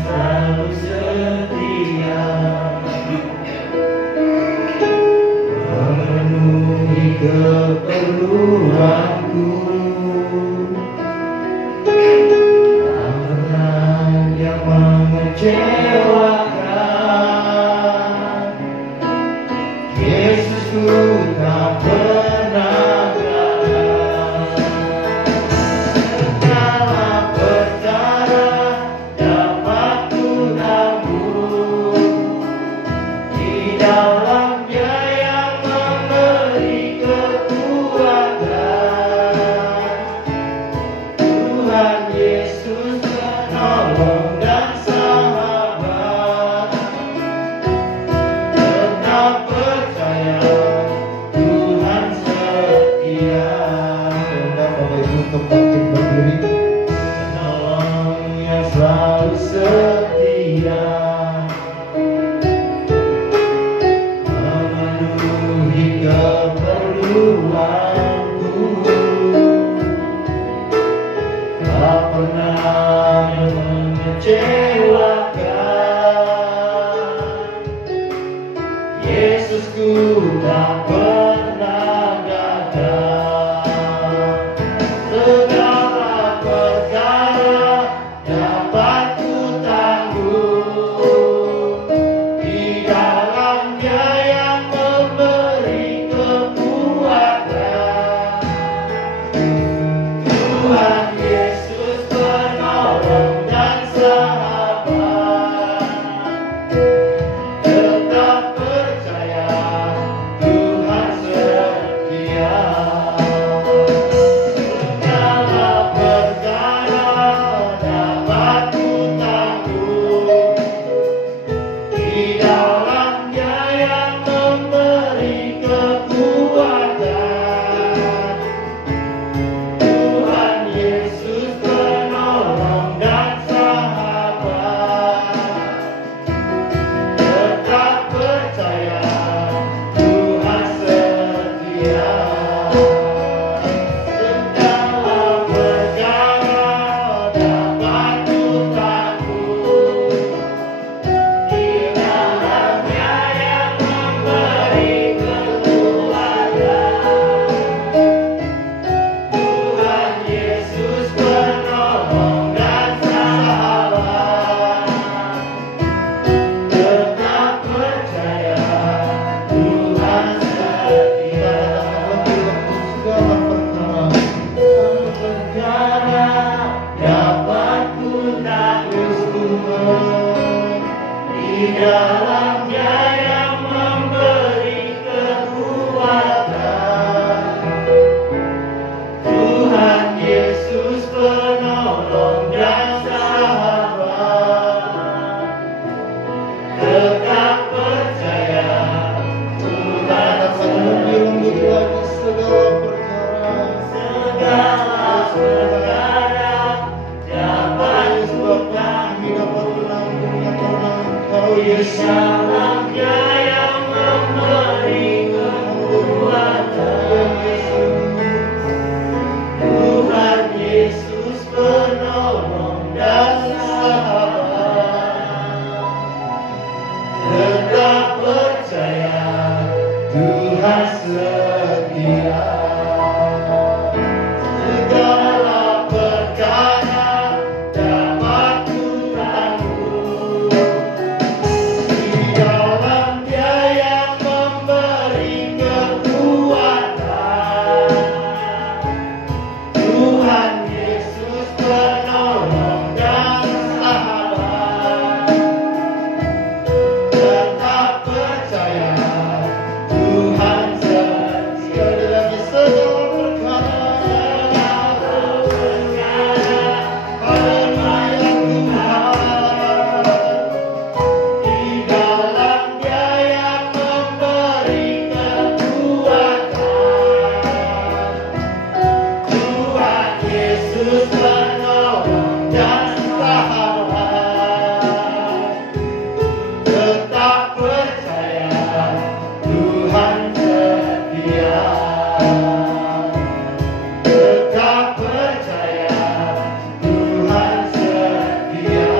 selalu setia, memenuhi keperluanku. Tak pernah Dia mengecewakan. Yesusku tak pernah gagal. Segala perkara dapat ku tanggung di dalam Dia yang memberi kekuatan. Tuhan Yesus penolong dan sahabat. Tetap percaya Tuhan setia. Bapak Ibu untuk bangkit berdiri. Penolong yang selalu setia, memenuhi keperluanku. Tak pernah mengecewakan. Yesusku tak pernah gagal. Segala perkara dapat ku tanggung di dalam Dia yang memberi kekuatan. Tuhan Yesus penolong dan sahabat. Tetap percaya Tuhan setia. Segala perkara dapat ku tanggung di dalam Dia yang memberi kekuatan. Tuhan Yesus penolong dan sahabat. Tetap percaya Tuhan setia. Segala perkara dapat ku tanggung di dalam-Nya yang memberi kekuatan. Tuhan Yesus penolong dan sahabat. Tetap percaya Tuhan setia. Segala perkara Dapat ku tanggung di dalam-Nya yang memberi kekuatan. Tuhan Yesus penolong dan sahabat. Tetap percaya Tuhan setia. Segala perkara dapat ku tanggung di dalam-Nya yang memberi kekuatan. Tuhan Yesus penolong dan sahabat. Tetap percaya Tuhan setia. Segala perkara dapat ku tanggung di dalam Dia yang memberi kekuatan. Tuhan Yesus penolong dan sahabat. Tetap percaya Tuhan setia. Tetap percaya Tuhan setia.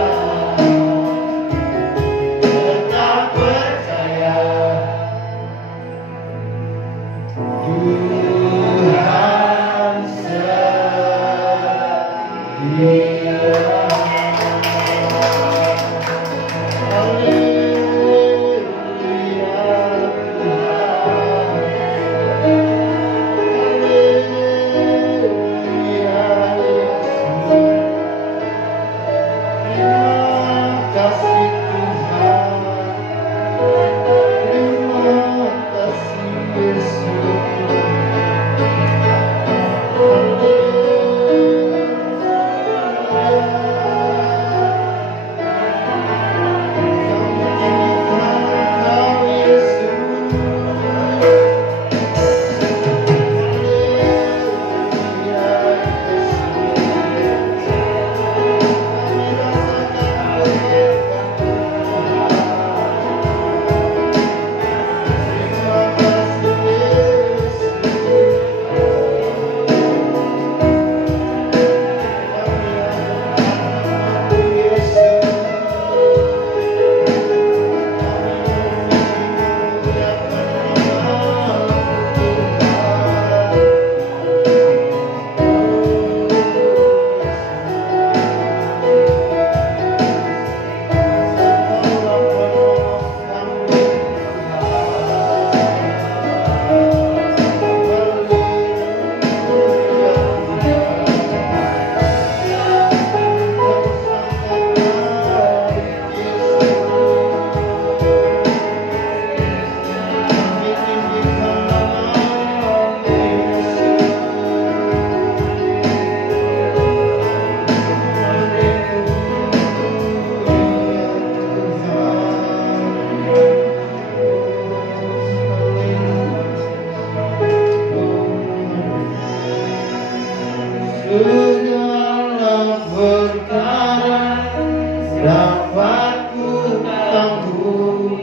dapat ku tangguh.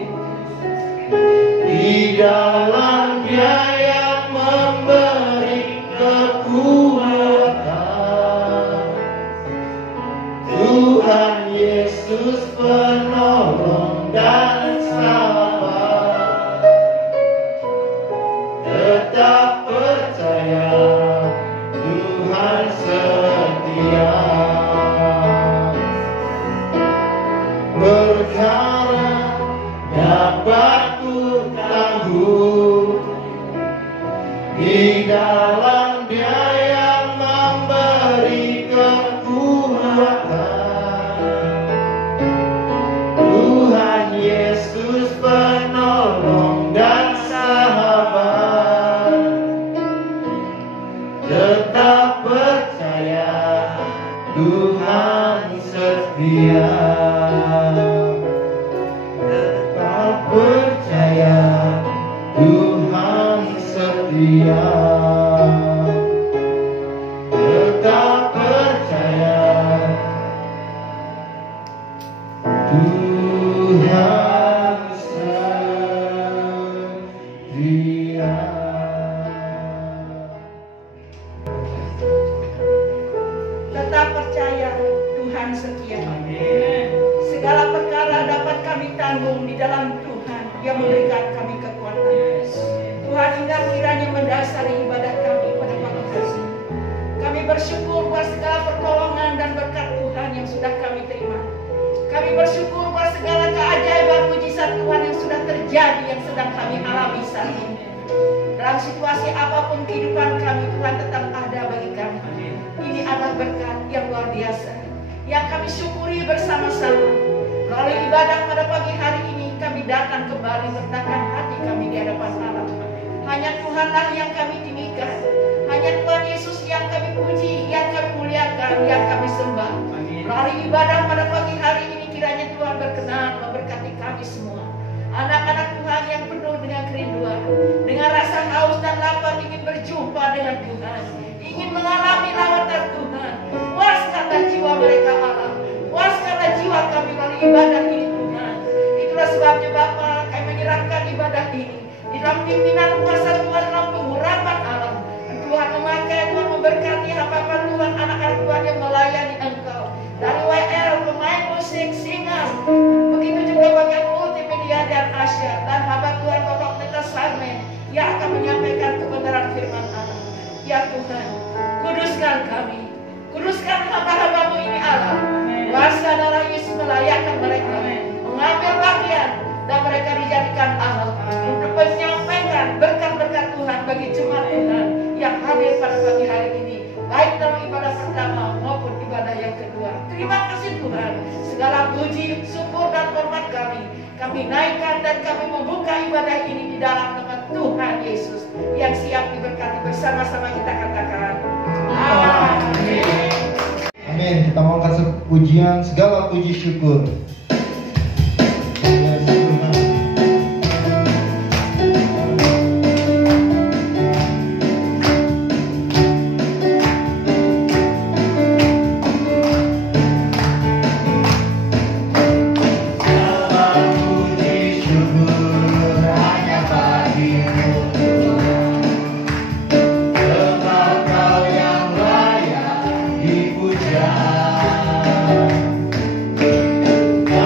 Di dalamnya yang memberi kekuatan, Tuhan Yesus penolong dan sahabat. Tetap percaya, Tuhan setia. Perkara dapat ku tangguh, di dalam Dia yang memberi kekuatan. Tuhan Yesus penolong dan sahabat. Tetap percaya, Tuhan setia. Tetap percaya, Tuhan setia. Tetap percaya, Tuhan setia. Tetap percaya, Tuhan setia. Segala perkara dapat kami tanggung di dalam Tuhan yang memberikan kami kekuatan. Tuhan hingga kiranya mendasari ibadah kami pada pagi hari ini. Kami bersyukur buat segala pertolongan dan berkat Tuhan yang sudah kami terima. Kami bersyukur buat segala keajaiban mujizat Tuhan yang sudah terjadi, yang sedang kami alami saat ini. Dalam situasi apapun kehidupan kami, Tuhan tetap ada bagi kami. Ini adalah berkat yang luar biasa yang kami syukuri bersama-sama. Melalui ibadah pada pagi hari ini, kami datang kembali merendahkan hati kami di hadapan Allah. Hanya Tuhanlah yang kami tinggikan, hanya Tuhan Yesus yang kami puji, yang kami muliakan, yang kami sembah. Melalui ibadah pada pagi hari ini, kiranya Tuhan berkenan memberkati kami semua. Anak-anak Tuhan yang penuh dengan kerinduan, dengan rasa haus dan lapar ingin berjumpa dengan Tuhan, ingin mengalami lawatan Tuhan. Puaskanlah jiwa mereka Allah, puaskanlah jiwa kami melalui ibadah ini Tuhan. Itulah sebabnya Bapa, kami menyerahkan ibadah ini di dalam pimpinan kuasa Tuhan, dalam pengurapan Allah. Tuhan memakai, Tuhan memberkati hamba Tuhan, anak-anak Tuhan yang melayani Engkau. Dari WL, pemain musik, singer, begitu juga bagian multimedia dan Asia, dan hamba Tuhan Bapak Pendeta Sarmen yang akan menyampaikan kebenaran firman Allah. Ya Tuhan, kuduskan kami, kuduskan hamba-hambamu ini Allah. Kuasa darah Yesus melayakkan mereka mengambil bagian dan mereka dijadikan Allah untuk menyampaikan berkat-berkat Tuhan bagi jemaat Tuhan yang hadir pada pagi hari ini, baik dalam ibadah pertama maupun ibadah yang kedua. Terima kasih Tuhan, segala puji, syukur dan hormat kami naikkan dan kami membuka ibadah ini di dalam nama Tuhan Yesus yang siap diberkati. Bersama-sama kita katakan amin. Amin. Kita mohonkan pujian, segala puji syukur. Kau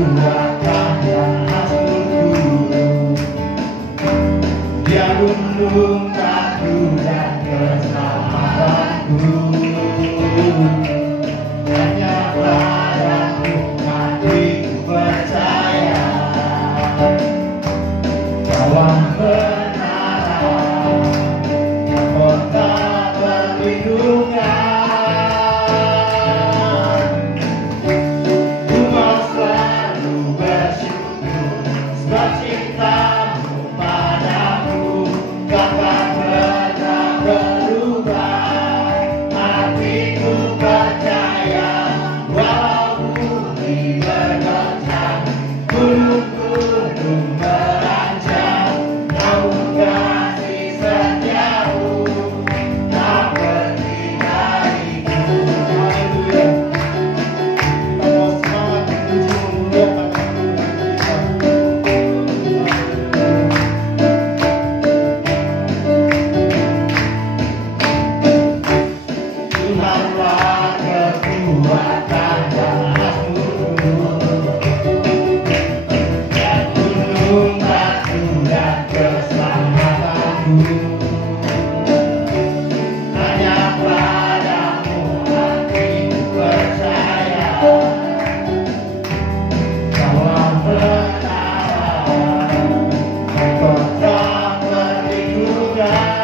kekuatan dan hasilku. Dia gunung batu dan keselamatanku. Hanya padamu hatiku percaya, dalam kebenaran kota perlindungan. Ku mau selalu bersyukur sebab cintamu padaku takkan pernah berubah. Hatiku percaya walau bumi bergoncang, gunung-gunung beranjak, namun kasih setiamu tak pergi dariku. Haleluya. Kita mau semangat memuji memuliakan Tuhanlah kekuatan dan hasbuku. Gunung batu dan keselamatanku. Hanya padamu hatiku percaya, dalam kebenaran kota perlindungan.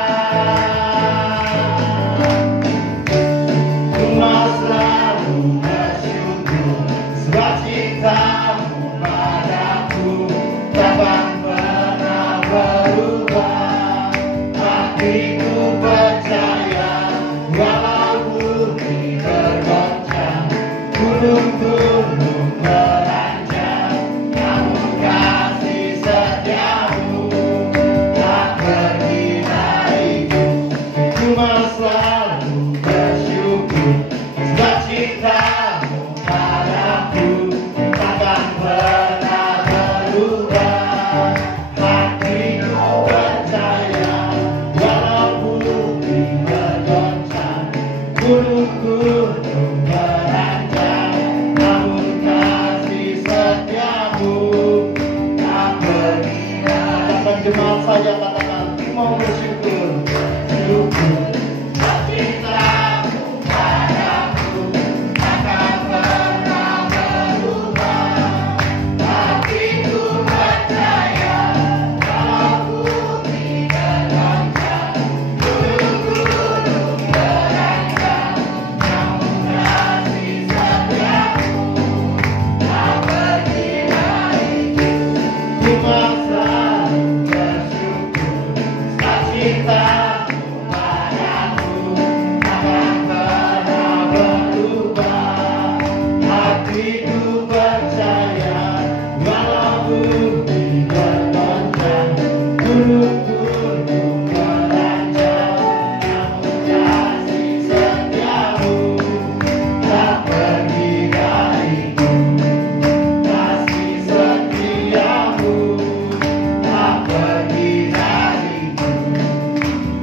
Ku mau selalu bersyukur sebab cintamu padaku takkan pernah berubah. Hatiku percaya walau bumi bergoncang, gunung-gunung beranjak, namun kasih setiamu tak pergi dariku. Ku mau selalu bersyukur sebab cintamu padaku takkan pernah berubah. Hatiku percaya walau bumi bergoncang, gunung-gunung beranjak, namun kasih setiamu tak pergi dariku. Katakan jemaat saja, katakan ku mau bersyukur. Syukur sebab cintamu padaku takkan pernah berubah. Hatiku percaya walau bumi bergoncang, gunung-gunung beranjak, namun kasih setiamu tak pergi dariku. Ku mau selalu bersyukur sebab cintamu padaku takkan pernah berubah. Hatiku percaya walau bumi bergoncang, gunung-gunung beranjak, namun kasih setiamu tak pergi dariku. Kasih setiamu tak pergi dariku.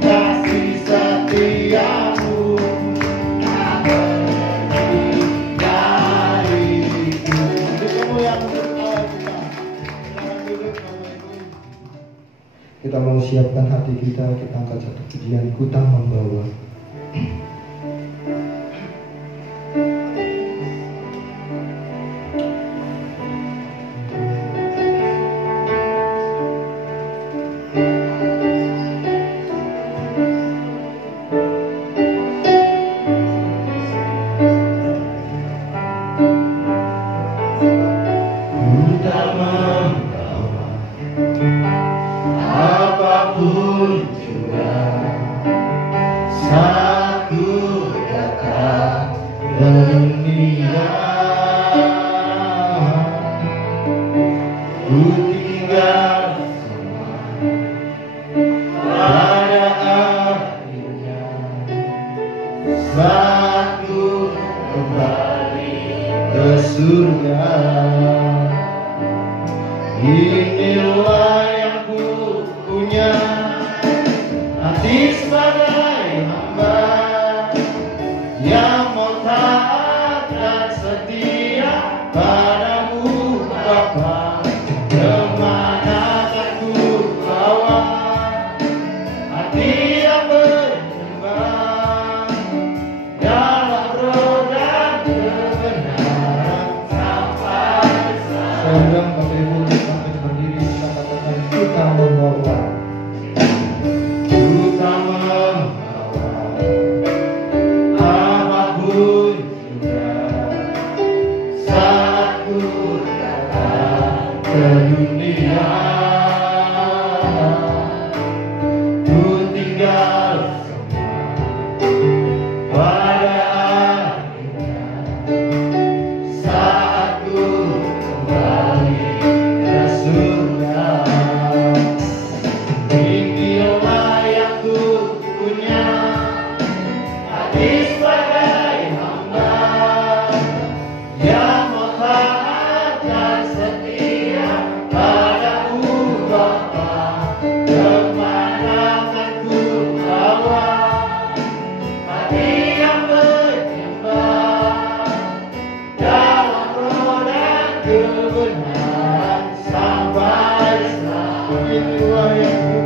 Kasih setiamu tak pergi dariku. Untuk kamu yang berdoa kita, silakan duduk Bapak Ibu. Kita mau siapkan hati kita angkat satu pujian, ku tak membawa. Ku tak membawa apapun juga saat ku datang ke dunia. Ku tinggal semua pada akhirnya saat ku kembali ke surga. Inilah yang ku punya, hati sebagai hamba yang mau taat dan setia padamu Bapa, kemana akan ku bawa hati yang berkembang dalam roda kebenaran sampai Saudara Bapak Ibu sampai berdiri kita katakan kita membawa. Kita membawa apapun juga saat ku datang ke dunia. Ku tinggal semua pada akhirnya saat ku kembali ke surga. Inilah yang ku punya, hati sebagai hamba yang taat dan setia padamu Bapa. Kemana akan ku bawa hati yang berkembang dalam roda kebenaran sampai selalu. Inilah yang ku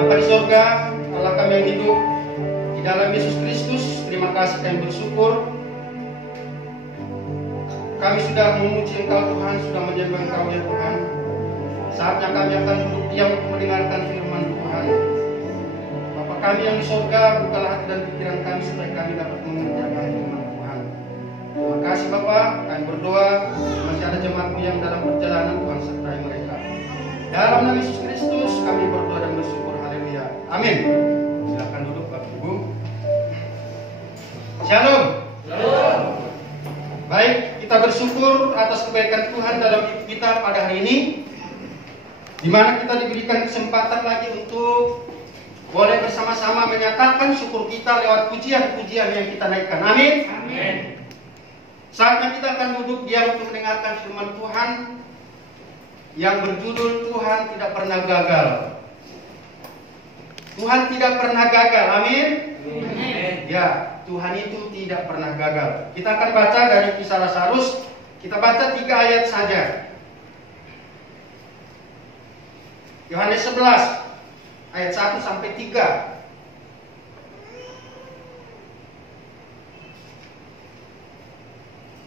Bapa di sorga, Allah kami yang hidup di dalam Yesus Kristus, terima kasih kami bersyukur. Kami sudah memuji Engkau Tuhan, sudah menyembah Engkau ya Tuhan. Saatnya kami akan duduk diam untuk mendengarkan firman Tuhan. Bapa kami yang di sorga, bukalah hati dan pikiran kami supaya kami dapat mengerjakan firman Tuhan. Terima kasih Bapa, kami berdoa masih ada jemaat yang dalam perjalanan, Tuhan sertai mereka. Dalam nama Yesus Kristus kami berdoa dan bersyukur. Haleluya. Amin. Silakan duduk Bapak Ibu. Shalom. Shalom. Baik, kita bersyukur atas kebaikan Tuhan dalam hidup kita pada hari ini, di mana kita diberikan kesempatan lagi untuk boleh bersama-sama menyatakan syukur kita lewat pujian-pujian yang kita naikkan. Amin. Amin. Saatnya kita akan duduk diam untuk mendengarkan firman Tuhan yang berjudul Tuhan tidak pernah gagal. Tuhan tidak pernah gagal. Amin. Amin. Ya, Tuhan itu tidak pernah gagal. Kita akan baca dari Kisah Lazarus. Kita baca 3 ayat saja. Yohanes 11 ayat 1 sampai 3.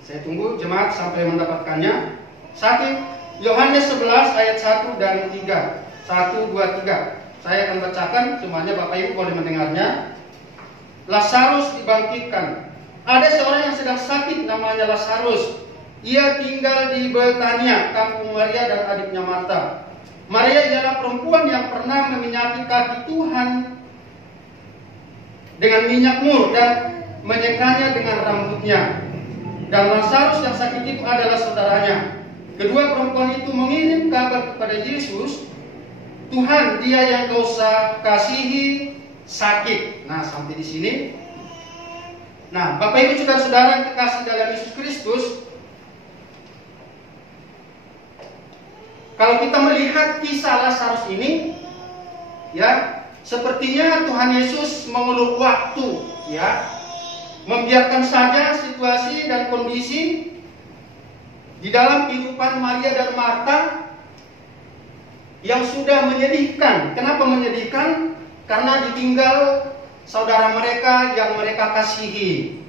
Saya tunggu jemaat sampai mendapatkannya. 1 Yohanes 11 ayat 1 dan 3. 1, 2, 3. Saya akan bacakan, semuanya Bapak Ibu boleh mendengarnya. Lazarus dibangkitkan. Ada seorang yang sedang sakit namanya Lazarus. Ia tinggal di Betania, kampung Maria dan adiknya Marta. Maria ialah perempuan yang pernah meminyaki kaki Tuhan dengan minyak mur dan menyekanya dengan rambutnya. Dan Lazarus yang sakit itu adalah saudaranya. Kedua perempuan itu mengirim kabar kepada Yesus, Tuhan, dia yang kau kasihi sakit. Nah, sampai di sini. Nah, Bapak Ibu saudara-saudara yang kekasih dalam Yesus Kristus, kalau kita melihat kisah Lazarus ini, ya, sepertinya Tuhan Yesus mengulur waktu, ya, membiarkan saja situasi dan kondisi di dalam kehidupan Maria dan Marta yang sudah menyedihkan. Kenapa menyedihkan? Karena ditinggal saudara mereka yang mereka kasihi.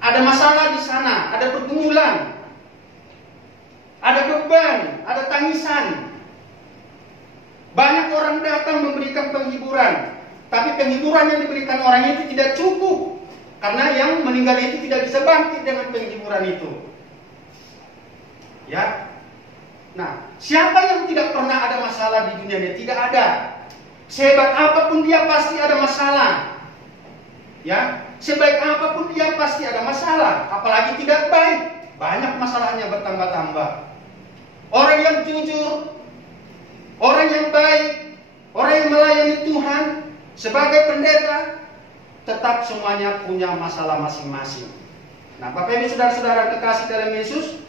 Ada masalah di sana, ada pergumulan, ada beban, ada tangisan. Banyak orang datang memberikan penghiburan, tapi penghiburan yang diberikan orang itu tidak cukup Karena yang meninggal itu tidak bisa bangkit dengan penghiburan itu. Ya. Nah, siapa yang tidak pernah ada masalah di dunia ini? Tidak ada. Sehebat apapun dia pasti ada masalah. Ya, sebaik apapun dia pasti ada masalah. Apalagi tidak baik, banyak masalahnya bertambah-tambah. Orang yang jujur, orang yang baik, orang yang melayani Tuhan sebagai pendeta, tetap semuanya punya masalah masing-masing. Nah, Bapak Ibu saudara-saudara kekasih dalam Yesus,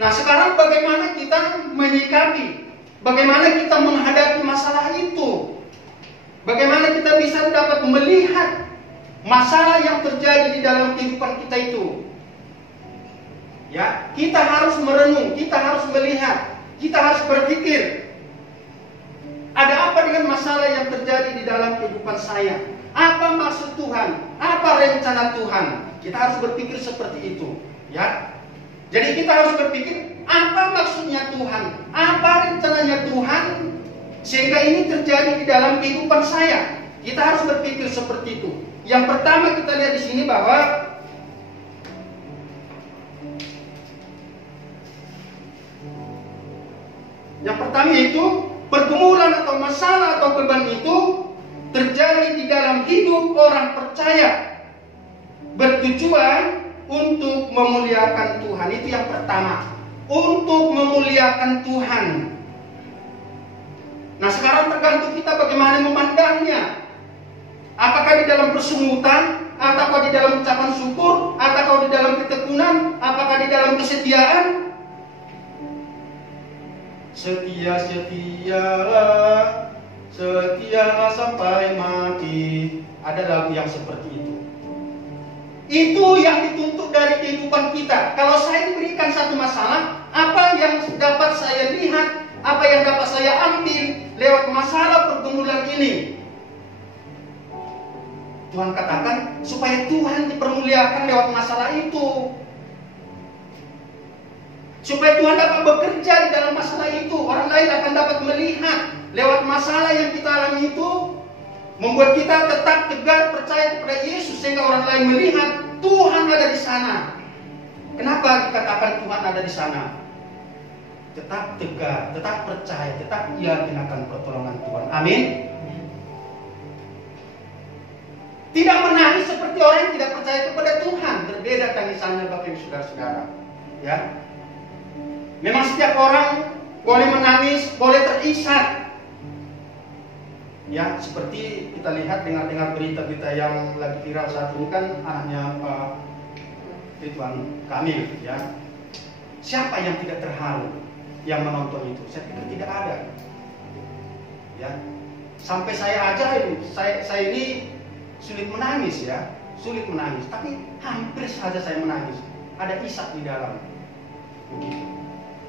nah sekarang bagaimana kita menyikapi, bagaimana kita menghadapi masalah itu, bagaimana kita bisa dapat melihat masalah yang terjadi di dalam kehidupan kita itu. Ya, kita harus merenung, kita harus melihat, kita harus berpikir, ada apa dengan masalah yang terjadi di dalam kehidupan saya? Apa maksud Tuhan? Apa rencana Tuhan? Kita harus berpikir seperti itu, ya. Jadi kita harus berpikir, apa maksudnya Tuhan? Apa rencananya Tuhan sehingga ini terjadi di dalam kehidupan saya? Kita harus berpikir seperti itu. Yang pertama kita lihat di sini bahwa yang pertama itu pergumulan atau masalah atau beban itu terjadi di dalam hidup orang percaya bertujuan untuk memuliakan Tuhan. Itu yang pertama, untuk memuliakan Tuhan. Nah, sekarang tergantung kita bagaimana memandangnya. Apakah di dalam persungutan, ataukah di dalam ucapan syukur, ataukah di dalam ketekunan, apakah di dalam kesetiaan? Setia-setialah, setialah sampai mati. Ada lagu yang seperti itu. Itu yang dituntut dari kehidupan kita. Kalau saya diberikan satu masalah, apa yang dapat saya lihat, apa yang dapat saya ambil lewat masalah pergumulan ini? Tuhan katakan supaya Tuhan dipermuliakan lewat masalah itu. Supaya Tuhan dapat bekerja di dalam masalah itu. Orang lain akan dapat melihat lewat masalah yang kita alami itu, membuat kita tetap tegar percaya kepada Yesus, sehingga orang lain melihat Tuhan ada di sana. Kenapa dikatakan Tuhan ada di sana? Tetap tegar, tetap percaya, tetap yakin akan pertolongan Tuhan. Amin. Tidak menangis seperti orang yang tidak percaya kepada Tuhan. Berbeda tangisannya Bapak Ibu saudara-saudara. Ya. Memang setiap orang boleh menangis, boleh terisak. Ya, seperti kita lihat dengar berita-berita yang lagi viral saat ini kan anaknya Pak Ridwan Kamil, ya. Siapa yang tidak terharu yang menonton itu? Saya pikir tidak ada. Ya. Sampai saya aja saya ini sulit menangis, ya. Sulit menangis, tapi hampir saja saya menangis. Ada isak di dalam. Begitu.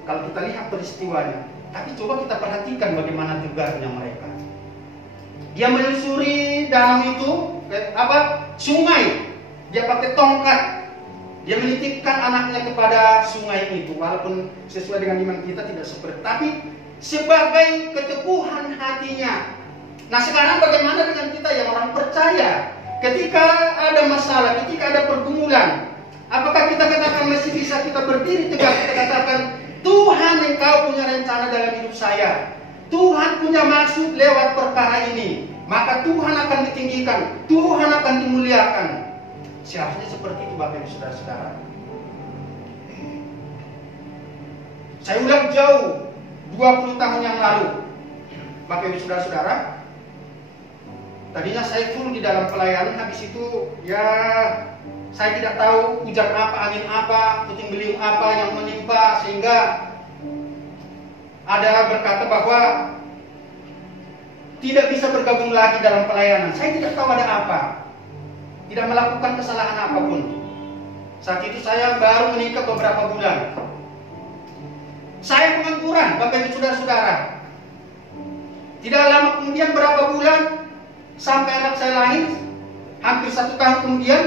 Kalau kita lihat peristiwanya, tapi coba kita perhatikan bagaimana tegarnya mereka. Dia menyusuri dalam itu sungai. Dia pakai tongkat. Dia menitipkan anaknya kepada sungai itu. Walaupun sesuai dengan iman kita tidak seperti, tapi sebagai keteguhan hatinya. Nah, sekarang bagaimana dengan kita yang orang percaya? Ketika ada masalah, ketika ada pergumulan, apakah kita katakan masih bisa kita berdiri tegak, kita katakan, Tuhan, Engkau punya rencana dalam hidup saya. Tuhan punya maksud lewat perkara ini. Maka Tuhan akan ditinggikan, Tuhan akan dimuliakan. Seharusnya seperti itu Bapak Ibu saudara-saudara. Saya ulang jauh 20 tahun yang lalu, Bapak Ibu saudara-saudara. Tadinya saya full di dalam pelayanan, habis itu ya saya tidak tahu hujan apa, angin apa, puting beliung apa yang menimpa, sehingga ada berkata bahwa tidak bisa bergabung lagi dalam pelayanan. Saya tidak tahu ada apa, tidak melakukan kesalahan apapun. Saat itu saya baru menikah beberapa bulan. Saya pengangguran, Bapak Ibu saudara-saudara. Tidak lama kemudian, berapa bulan sampai anak saya lahir, hampir 1 tahun kemudian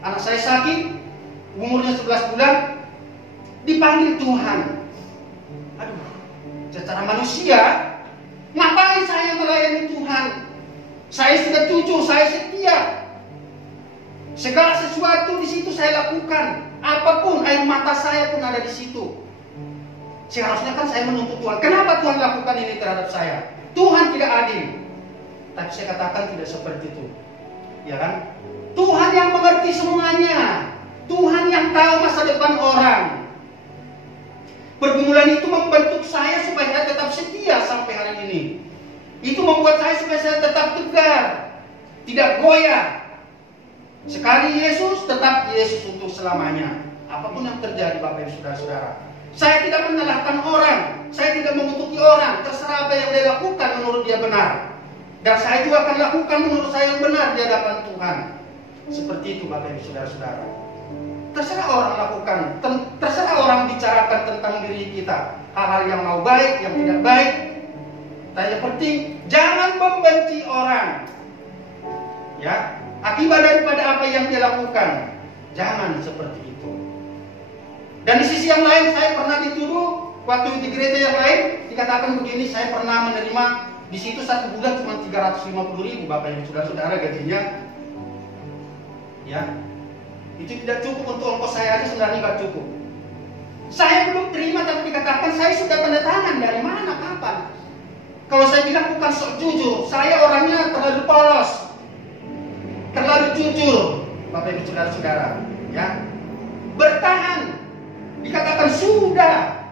anak saya sakit, umurnya 11 bulan, dipanggil Tuhan. Aduh, secara manusia, ngapain saya melayani Tuhan? Saya sudah jujur, saya setia. Segala sesuatu di situ saya lakukan. Apapun, air mata saya pun ada di situ. Seharusnya kan saya menuntut Tuhan. Kenapa Tuhan lakukan ini terhadap saya? Tuhan tidak adil. Tapi saya katakan tidak seperti itu. Ya kan? Tuhan yang mengerti semuanya. Tuhan yang tahu masa depan orang. Pergumulan itu membentuk saya supaya saya tetap setia sampai hari ini. Itu membuat saya supaya saya tetap tegar, tidak goyah. Sekali Yesus, tetap Yesus untuk selamanya. Apapun yang terjadi, Bapak Ibu Saudara-saudara. Saya tidak menyalahkan orang, saya tidak mengutuki orang. Terserah apa yang dia lakukan menurut dia benar. Dan saya juga akan lakukan menurut saya yang benar di hadapan Tuhan. Seperti itu, Bapak Ibu Saudara-saudara. Terserah orang lakukan, terserah orang bicarakan tentang diri kita. Hal-hal yang mau baik, yang tidak baik. Tapi yang penting, jangan membenci orang. Ya, akibat daripada apa yang dia lakukan. Jangan seperti itu. Dan di sisi yang lain, saya pernah dituduh waktu di gereja yang lain dikatakan begini, saya pernah menerima di situ 1 bulan cuma 350.000, Bapak Ibu Saudara-saudara, gajinya. Ya, itu tidak cukup untuk ongkos saya aja, sebenarnya nggak cukup. Saya belum terima tapi dikatakan saya sudah tanda tangan. Dari mana? Kapan? Kalau saya bilang bukan sok jujur, saya orangnya terlalu polos, terlalu jujur, Bapak Ibu Saudara-saudara. Ya, bertahan. Dikatakan sudah,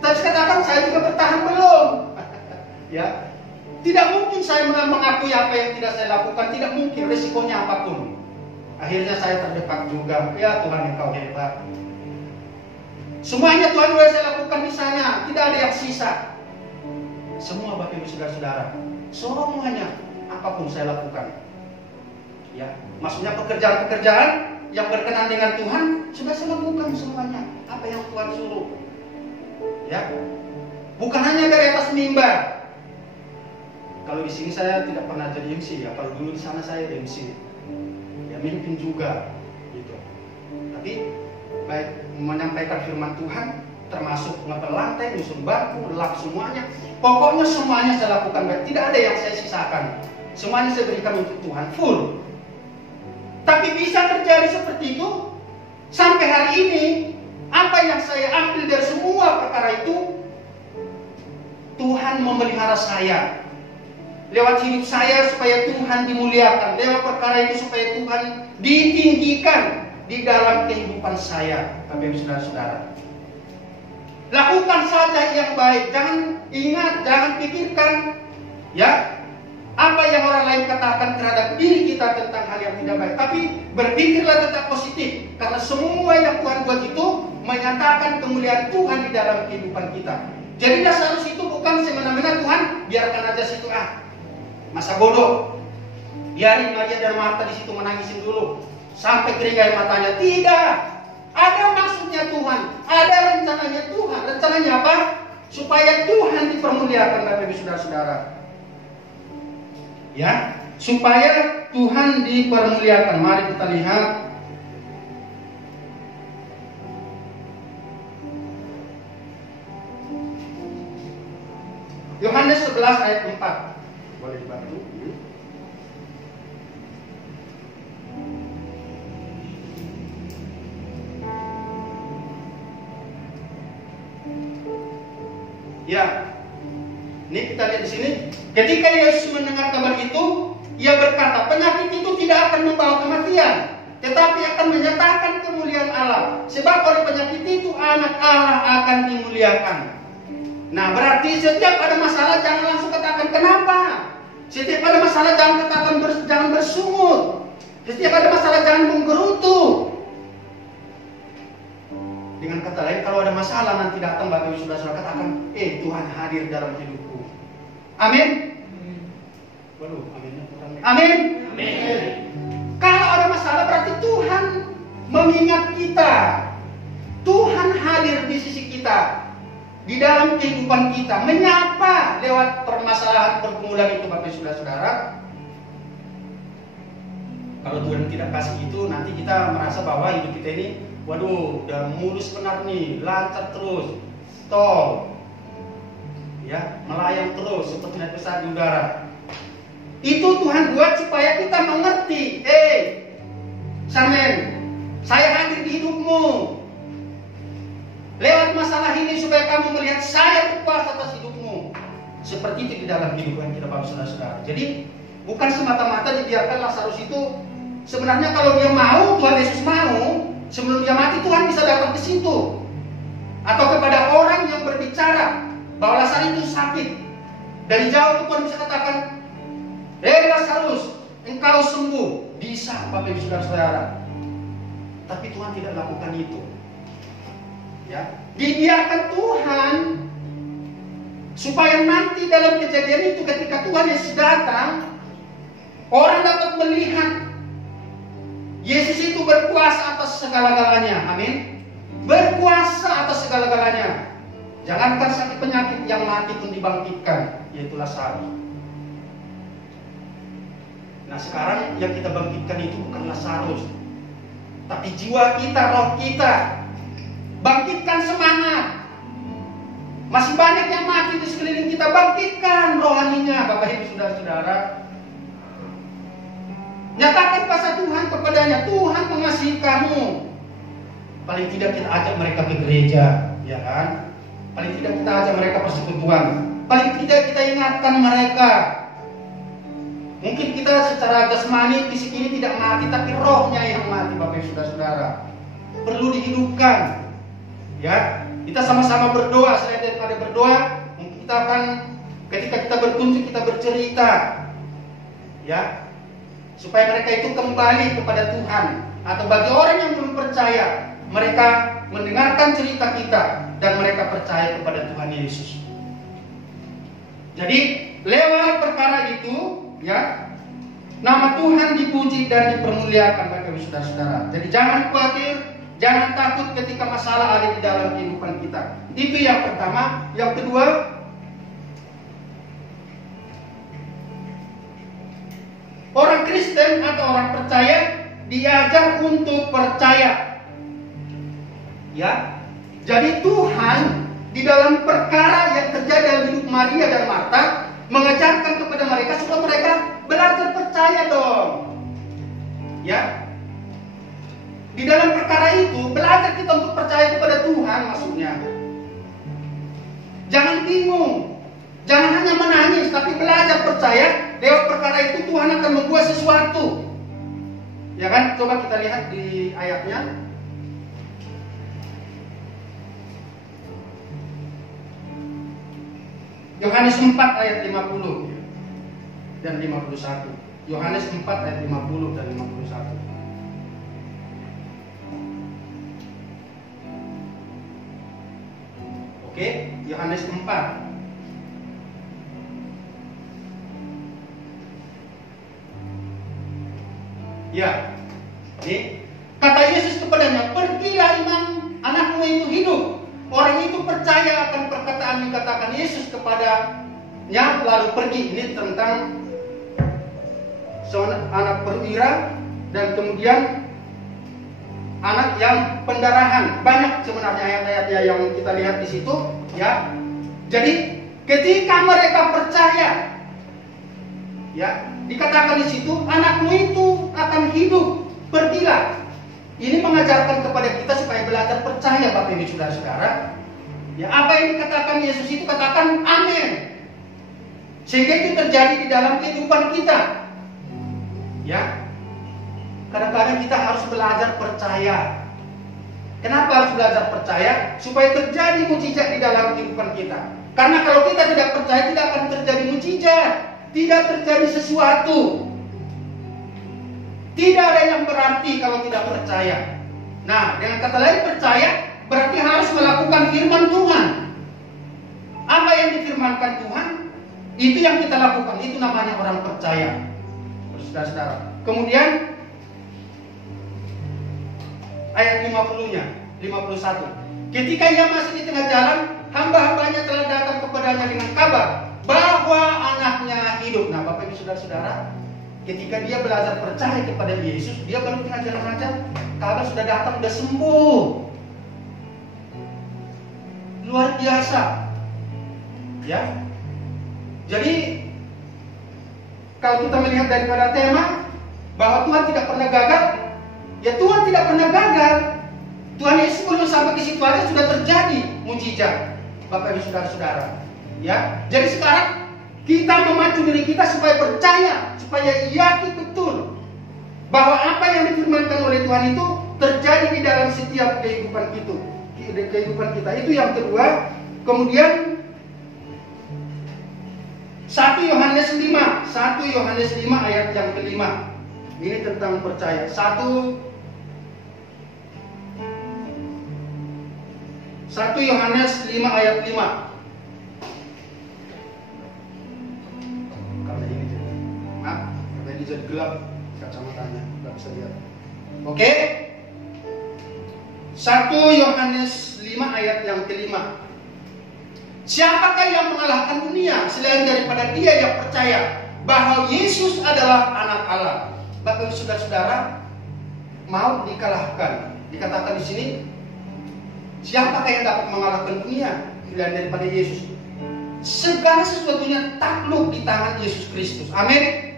tapi katakan saya juga bertahan belum. Ya, tidak mungkin saya mengakui apa yang tidak saya lakukan, tidak mungkin, resikonya apapun. Akhirnya saya terdepak juga. Ya Tuhan, Engkau hebat. Semuanya Tuhan sudah saya lakukan di sana, tidak ada yang sisa. Semua Bapak Ibu Saudara-saudara, semuanya apapun saya lakukan. Ya, maksudnya pekerjaan-pekerjaan yang berkenan dengan Tuhan sudah saya lakukan semuanya. Apa yang Tuhan suruh. Ya, bukan hanya dari atas mimbar. Kalau di sini saya tidak pernah jadi MC, ya. Kalau dulu di sana saya MC, ya mimpin juga, gitu. Tapi baik menyampaikan firman Tuhan, termasuk ngepel lantai, nyusun bangku, lap semuanya. Pokoknya semuanya saya lakukan, tidak ada yang saya sisakan. Semuanya saya berikan untuk Tuhan, full. Tapi bisa terjadi seperti itu sampai hari ini. Apa yang saya ambil dari semua perkara itu, Tuhan memelihara saya. Lewat hidup saya supaya Tuhan dimuliakan. Lewat perkara itu supaya Tuhan ditinggikan di dalam kehidupan saya. Bapak Ibu Saudara-saudara, lakukan saja yang baik. Jangan ingat, jangan pikirkan, ya, apa yang orang lain katakan terhadap diri kita tentang hal yang tidak baik. Tapi berpikirlah tetap positif. Karena semua yang Tuhan buat itu menyatakan kemuliaan Tuhan di dalam kehidupan kita. Jadi Lazarus itu bukan semena-mena Tuhan biarkan aja situ, masa bodoh. Biarin Maria dan Marta di situ menangisin dulu sampai kering air matanya. Tidak. Ada maksudnya Tuhan, ada rencananya Tuhan. Rencananya apa? Supaya Tuhan dipermuliakan, Bapak Ibu Saudara-saudara. Ya, supaya Tuhan dipermuliakan. Mari kita lihat Yohanes 11 ayat 4. Boleh dibantu? Ya, ini kita lihat di sini. Ketika Yesus mendengar kabar itu, ia berkata, penyakit itu tidak akan membawa kematian, tetapi akan menyatakan kemuliaan Allah. Sebab oleh penyakit itu anak Allah akan dimuliakan. Nah, berarti setiap ada masalah jangan langsung katakan kenapa. Setiap ada masalah jangan katakan jangan bersungut. Setiap ada masalah jangan menggerutu. Dengan kata lain, kalau ada masalah nanti datang Bapak Ibu Saudara katakan, Tuhan hadir dalam hidupku. Amin. Waduh, aminnya kurang. Amin. Amin. Kalau ada masalah berarti Tuhan mengingat kita. Tuhan hadir di sisi kita. Di dalam kehidupan kita, menyapa lewat permasalahan pergumulan itu, Bapak Ibu Saudara. Kalau Tuhan tidak kasih itu, nanti kita merasa bahwa hidup kita ini, waduh, udah mulus benar nih, lancar terus, tol, ya, melayang terus seperti naik pesawat di udara. Itu Tuhan buat supaya kita mengerti, Samen, saya hadir di hidupmu. Lewat masalah ini supaya kamu melihat saya berkuasa atas hidupmu. Seperti itu di dalam kehidupan kita, Bapak Saudara-saudara. Jadi bukan semata-mata dibiarkan Lazarus itu. Sebenarnya kalau dia mau, Tuhan Yesus mau, sebelum dia mati Tuhan bisa datang ke situ. Atau kepada orang yang berbicara bahwa Lazarus itu sakit. Dari jauh Tuhan bisa katakan, "Hei Lazarus, engkau sembuh." Bisa, Bapak Ibu Saudara-saudara. Tapi Tuhan tidak lakukan itu. Ya, dibiarkan Tuhan supaya nanti dalam kejadian itu ketika Tuhan Yesus datang, orang dapat melihat Yesus itu berkuasa atas segala-galanya. Amin. Berkuasa atas segala-galanya. Jangankan sakit penyakit, yang mati pun dibangkitkan, yaitu Lazarus. Nah, sekarang yang kita bangkitkan itu bukan Lazarus, tapi jiwa kita, roh kita. Bangkitkan semangat. Masih banyak yang mati di sekeliling kita, bangkitkan rohaninya, Bapak Ibu Saudara-saudara. Nyatakan kuasa Tuhan kepadanya, Tuhan mengasihi kamu. Paling tidak kita ajak mereka ke gereja, ya kan? Paling tidak kita ajak mereka persekutuan. Paling tidak kita ingatkan mereka. Mungkin kita secara jasmani, fisik ini tidak mati, tapi rohnya yang mati, Bapak Ibu Saudara-saudara. Perlu dihidupkan. Ya, kita sama-sama berdoa. Selain daripada berdoa, mungkin kita akan ketika kita berkunjung kita bercerita, ya, supaya mereka itu kembali kepada Tuhan. Atau bagi orang yang belum percaya, mereka mendengarkan cerita kita dan mereka percaya kepada Tuhan Yesus. Jadi lewat perkara itu, ya, nama Tuhan dipuji dan dipermuliakan, Bapak Ibu Saudara-saudara. Jadi jangan khawatir. Jangan takut ketika masalah ada di dalam kehidupan kita. Itu yang pertama. Yang kedua, orang Kristen atau orang percaya diajar untuk percaya. Ya. Jadi Tuhan di dalam perkara yang terjadi dalam hidup Maria dan Marta mengajarkan kepada mereka supaya mereka belajar percaya dong. Ya. Di dalam perkara itu, belajar kita untuk percaya kepada Tuhan maksudnya. Jangan bingung. Jangan hanya menangis, tapi belajar percaya. Lewat perkara itu Tuhan akan membuat sesuatu. Ya kan? Coba kita lihat di ayatnya. Yohanes 4 ayat 50 dan 51. Yohanes 4 ayat 50 dan 51. Oke, Yohanes 4. Ya, ini kata Yesus kepadanya, "Pergilah, Imam, anakmu itu hidup." Orang itu percaya akan perkataan dikatakan Yesus kepadanya, lalu pergi. Ini tentang seorang anak perwira dan kemudian anak yang pendarahan. Banyak sebenarnya ayat-ayatnya yang kita lihat di situ, ya. Jadi ketika mereka percaya, ya, dikatakan di situ anakmu itu akan hidup, pergilah. Ini mengajarkan kepada kita supaya belajar percaya, Bapak Ibu Saudara-saudara. Ya, apa yang dikatakan Yesus itu katakan amin. Sehingga itu terjadi di dalam kehidupan kita. Ya. Kadang-kadang kita harus belajar percaya. Kenapa harus belajar percaya? Supaya terjadi mukjizat di dalam kehidupan kita. Karena kalau kita tidak percaya, tidak akan terjadi mukjizat. Tidak terjadi sesuatu. Tidak ada yang berarti kalau tidak percaya. Nah, dengan kata lain percaya berarti harus melakukan firman Tuhan. Apa yang difirmankan Tuhan, itu yang kita lakukan. Itu namanya orang percaya. Saudara-saudara. Kemudian ayat 50-nya, 51. Ketika ia masih di tengah jalan, hamba-hambanya telah datang kepadanya dengan kabar bahwa anaknya hidup. Nah, Bapak Ibu Saudara-saudara, ketika dia belajar percaya kepada Yesus, dia baru tengah jalan aja, kabar sudah datang, sudah sembuh. Luar biasa. Ya. Jadi kalau kita melihat daripada tema bahwa Tuhan tidak pernah gagal, ya Tuhan tidak pernah gagal. Tuhan Yesus belum sampai ke situ aja sudah terjadi mujizat. Bapak Ibu saudara-saudara, ya. Jadi sekarang kita memacu diri kita supaya percaya, supaya yakin betul bahwa apa yang difirmankan oleh Tuhan itu terjadi di dalam setiap kehidupan kita. Itu yang kedua. Kemudian 1 Yohanes 5 ayat yang kelima. Ini tentang percaya. 1 Yohanes 5 ayat 5. Karena ini jadi gelap kacamatanya, nggak bisa lihat. Oke. 1 Yohanes 5 ayat yang kelima. Siapakah yang mengalahkan dunia selain daripada dia yang percaya bahwa Yesus adalah anak Allah? Bapak Ibu saudara-saudara, mau dikalahkan. Dikatakan di sini, siapakah yang dapat mengalahkan dunia selain daripada Yesus? Segala sesuatunya takluk di tangan Yesus Kristus. Amin.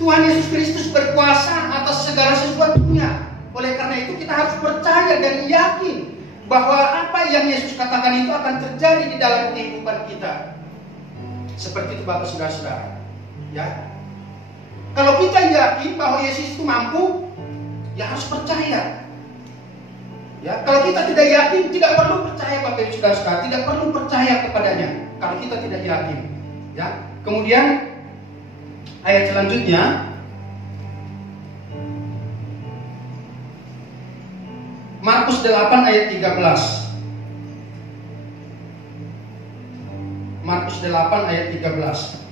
Tuhan Yesus Kristus berkuasa atas segala sesuatunya. Oleh karena itu kita harus percaya dan yakin bahwa apa yang Yesus katakan itu akan terjadi di dalam kehidupan kita. Seperti itu Bapak saudara-saudara. Ya. Kalau kita yakin bahwa Yesus itu mampu, ya harus percaya. Ya, kalau kita tidak yakin, tidak perlu percaya Bapak Ibu saudara-saudara, tidak perlu percaya kepadanya kalau kita tidak yakin. Ya. Kemudian ayat selanjutnya, Markus 8 ayat 13. Markus 8 ayat 13.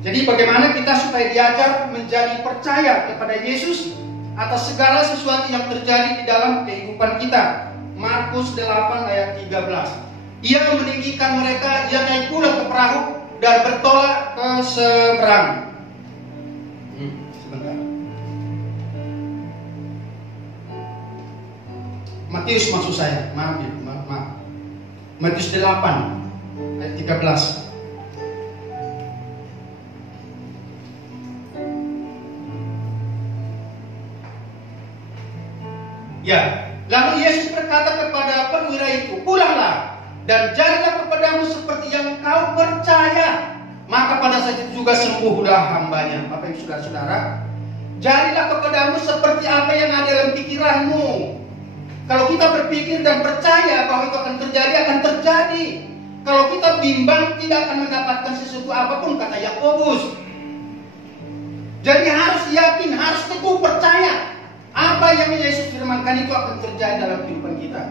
Jadi bagaimana kita supaya diajar menjadi percaya kepada Yesus atas segala sesuatu yang terjadi di dalam kehidupan kita. Markus 8 ayat 13. Ia meninggikan mereka, ia naik pula ke perahu dan bertolak ke seberang. Sebentar. Matius maksud saya, maaf. Matius 8 ayat 13. Ya, lalu Yesus berkata kepada perwira itu, pulanglah dan jadilah kepadamu seperti yang kau percaya. Maka pada saat itu juga sembuhlah hambanya. Bapak Ibu saudara-saudara, jadilah kepadamu seperti apa yang ada dalam pikiranmu. Kalau kita berpikir dan percaya bahwa itu akan terjadi. Kalau kita bimbang, tidak akan mendapatkan sesuatu apapun, kata Yakobus. Jadi harus yakin, harus teguh percaya. Apa yang Yesus firmankan itu akan terjadi dalam kehidupan kita.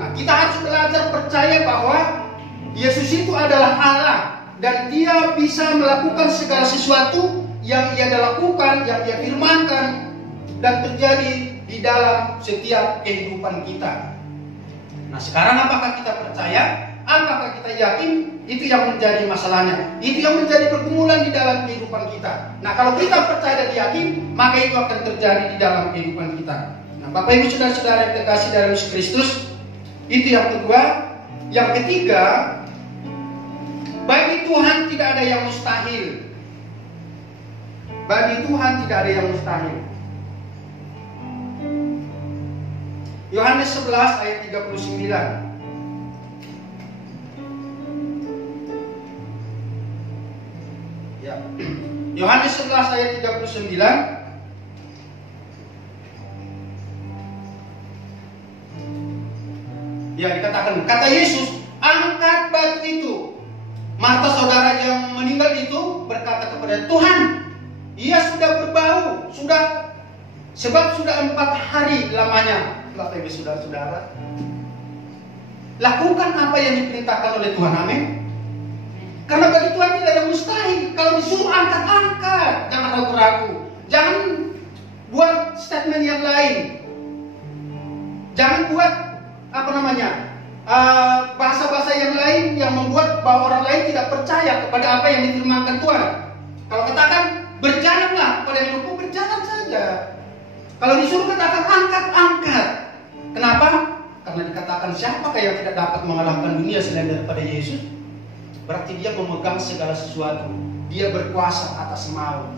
Nah, kita harus belajar percaya bahwa Yesus itu adalah Allah dan Dia bisa melakukan segala sesuatu yang Ia lakukan, yang Ia firmankan dan terjadi di dalam setiap kehidupan kita. Nah, sekarang apakah kita percaya? Apakah kita yakin? Itu yang menjadi masalahnya. Itu yang menjadi pergumulan di dalam kehidupan kita. Nah, kalau kita percaya dan yakin, maka itu akan terjadi di dalam kehidupan kita. Nah, Bapak Ibu saudara-saudara yang terkasih dalam Yesus Kristus, itu yang kedua. Yang ketiga, bagi Tuhan tidak ada yang mustahil. Bagi Tuhan tidak ada yang mustahil. Yohanes 11 ayat 39. Ya. Yohanes 11 ayat 39. Ya, dikatakan, kata Yesus, angkat batu itu. Marta saudara yang meninggal itu berkata kepada Tuhan, ia sudah berbau, sebab sudah 4 hari lamanya. Bapak Ibu saudara-saudara, lakukan apa yang diperintahkan oleh Tuhan. Amin. Karena bagi Tuhan tidak ada mustahil. Kalau disuruh angkat, jangan ragu-ragu. Jangan buat statement yang lain. Jangan buat bahasa-bahasa yang lain yang membuat bahwa orang lain tidak percaya kepada apa yang difirmankan Tuhan. Kalau katakan berjalanlah kepada yang mampu, berjalan saja. Kalau disuruh katakan angkat. Kenapa? Karena dikatakan siapakah yang tidak dapat mengalahkan dunia selain daripada Yesus? Berarti dia memegang segala sesuatu. Dia berkuasa atas maut,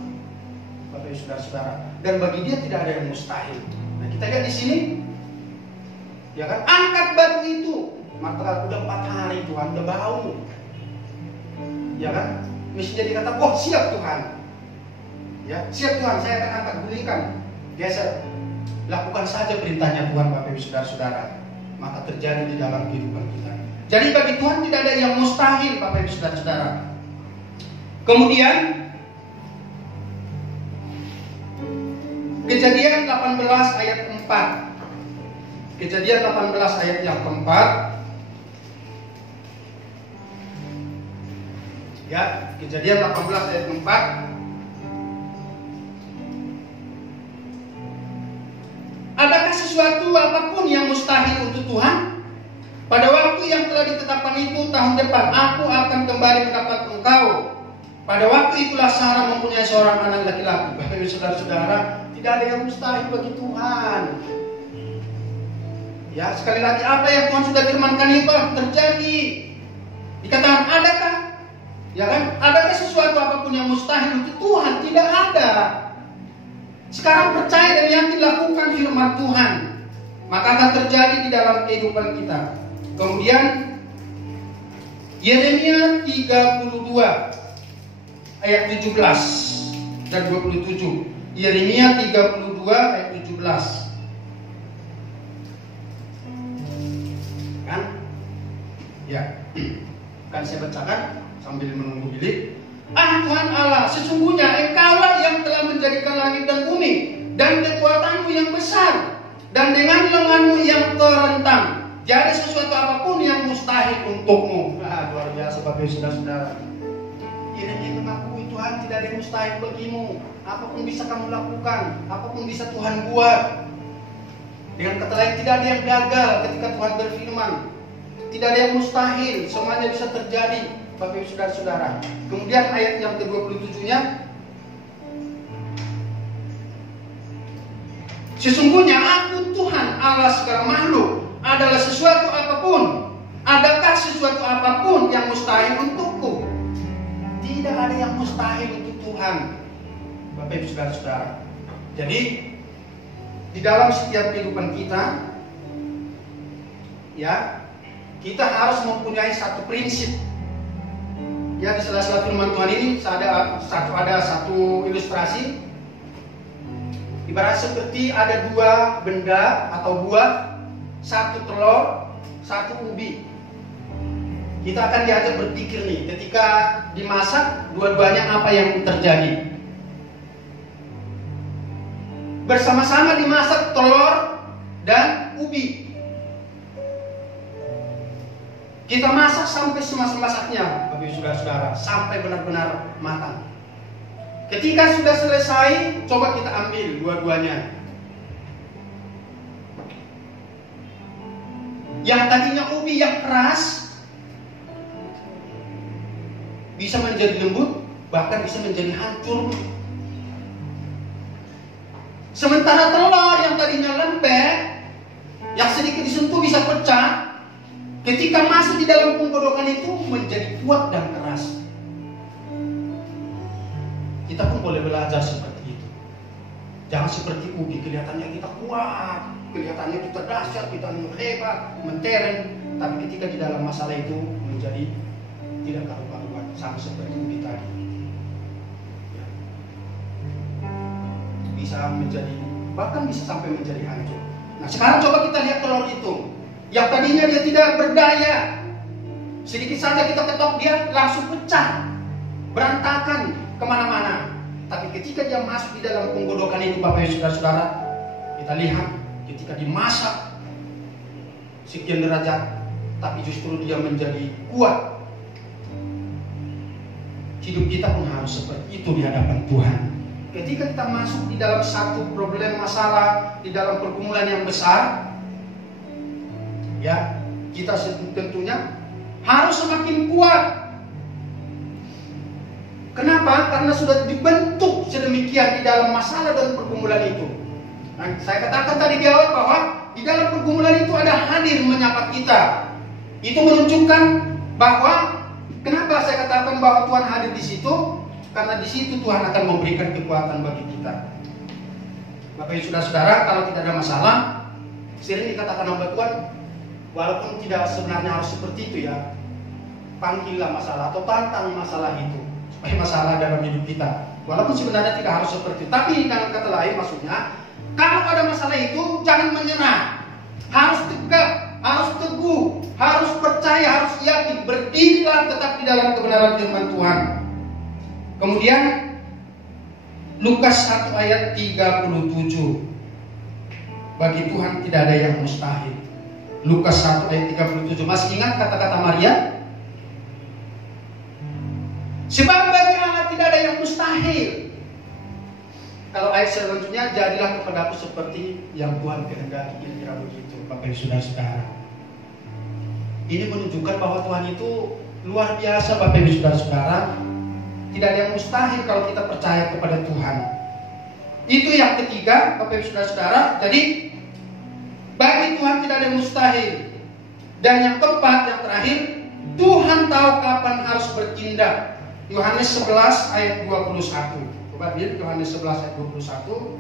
Bapak Ibu Saudara-saudara. Dan bagi Dia tidak ada yang mustahil. Nah, kita lihat di sini, ya kan, angkat batu itu. Maka udah 4 hari Tuhan, udah bau, ya kan? Mestinya dikata, oh siap Tuhan, ya siap Tuhan, saya akan angkat gulingkan, geser. Lakukan saja perintahnya Tuhan, Bapak Ibu Saudara-saudara. Maka terjadi di dalam kehidupan kita. Jadi bagi Tuhan tidak ada yang mustahil, Bapak Ibu Saudara-saudara. Kemudian Kejadian 18 ayat 4. Kejadian 18 ayat yang keempat. Ya, Kejadian 18 ayat 4. Adakah sesuatu apapun yang mustahil untuk Tuhan? Pada waktu yang telah ditetapkan itu tahun depan, aku akan kembali mendapat engkau. Pada waktu itulah Sarah mempunyai seorang anak laki-laki. Bapak Ibu Saudara-saudara, tidak ada yang mustahil bagi Tuhan. Ya, sekali lagi apa yang Tuhan sudah firmankan itu terjadi. Dikatakan adakah? Ya kan? Adakah sesuatu apapun yang mustahil untuk Tuhan? Tidak ada. Sekarang percaya dan yakin lakukan firman Tuhan, maka akan terjadi di dalam kehidupan kita. Kemudian Yeremia 32 ayat 17 dan 27. Yeremia 32 ayat 17. Kan? Ya. Kan saya bacakan sambil menunggu bilik. Tuhan Allah, sesungguhnya Engkaulah yang telah menjadikan langit dan bumi, dan kekuatanmu yang besar, dan dengan lenganmu yang terentang, tiada sesuatu apapun yang mustahil untukmu. Luar biasa Bapak Ibu Saudara-saudara. Ini mengakui Tuhan tidak ada yang mustahil bagimu. Apapun bisa kamu lakukan, apapun bisa Tuhan buat. Dengan kata lain, tidak ada yang gagal ketika Tuhan berfirman. Tidak ada yang mustahil, semuanya bisa terjadi. Bapak Ibu Saudara-saudara. Kemudian ayat yang ke-27-nya, sesungguhnya aku Tuhan Allah segala makhluk, adalah sesuatu apapun. Adakah sesuatu apapun yang mustahil untukku? Tidak ada yang mustahil untuk Tuhan, Bapak Ibu Saudara-saudara. Jadi di dalam setiap kehidupan kita, ya, kita harus mempunyai satu prinsip. Ya, di sela-sela firman Tuhan ini ada satu ilustrasi. Ibarat seperti ada dua benda atau buah, satu telur, satu ubi. Kita akan diajak berpikir nih, ketika dimasak, dua-duanya apa yang terjadi? Bersama-sama dimasak telur dan ubi. Kita masak sampai semasak-masaknya, Bapak Ibu Saudara-saudara, sampai benar-benar matang. Ketika sudah selesai, coba kita ambil dua-duanya. Yang tadinya ubi yang keras bisa menjadi lembut, bahkan bisa menjadi hancur. Sementara telur yang tadinya lembek, yang sedikit disentuh bisa pecah, ketika masuk di dalam penggodokan itu menjadi kuat dan keras. Kita pun boleh belajar seperti itu. Jangan seperti ubi, kelihatannya kita kuat, kelihatannya kita dahsyat, kita hebat, mentereng, tapi ketika di dalam masalah itu menjadi tidak karu-karuan, sama seperti ubi tadi. Ya. Bisa menjadi, bahkan bisa sampai menjadi hancur. Nah, sekarang coba kita lihat telur itu. Yang tadinya dia tidak berdaya, sedikit saja kita ketok dia langsung pecah, berantakan kemana-mana. Tapi ketika dia masuk di dalam penggodokan itu, Bapak Ibu Saudara-saudara, kita lihat ketika dimasak sekian derajat, tapi justru dia menjadi kuat. Hidup kita pun harus seperti itu di hadapan Tuhan. Ketika kita masuk di dalam satu problem masalah, di dalam pergumulan yang besar, ya, kita tentunya harus semakin kuat. Kenapa? Karena sudah dibentuk sedemikian di dalam masalah dan pergumulan itu. Nah, saya katakan tadi di awal bahwa di dalam pergumulan itu ada hadir menyapa kita. Itu menunjukkan bahwa, kenapa saya katakan bahwa Tuhan hadir di situ? karena di situ Tuhan akan memberikan kekuatan bagi kita. Bapak Ibu saudara-saudara, kalau tidak ada masalah, sering dikatakan hamba Tuhan, walaupun tidak sebenarnya harus seperti itu ya, panggillah masalah atau tantang masalah itu supaya masalah dalam hidup kita. Walaupun sebenarnya tidak harus seperti itu, tapi dengan kata lain maksudnya, kalau ada masalah itu jangan menyerah, harus tegak, harus teguh, harus percaya, harus yakin, berdirilah tetap di dalam kebenaran firman Tuhan. Kemudian Lukas 1 ayat 37, bagi Tuhan tidak ada yang mustahil. Lukas 1 ayat 37, masih ingat kata-kata Maria? Sebab bagi Allah tidak ada yang mustahil. Kalau ayat selanjutnya, jadilah kepadaku seperti yang Tuhan kehendaki, kira-kira begitu. Bapak Ibu saudara-saudara, ini menunjukkan bahwa Tuhan itu luar biasa. Bapak Ibu saudara-saudara, tidak ada yang mustahil kalau kita percaya kepada Tuhan. Itu yang ketiga, Bapak Ibu saudara-saudara. Jadi bagi Tuhan tidak ada yang mustahil. Dan yang keempat, yang terakhir, Tuhan tahu kapan harus bertindak. Yohanes 11 ayat 21. Coba lihat Yohanes 11 ayat 21.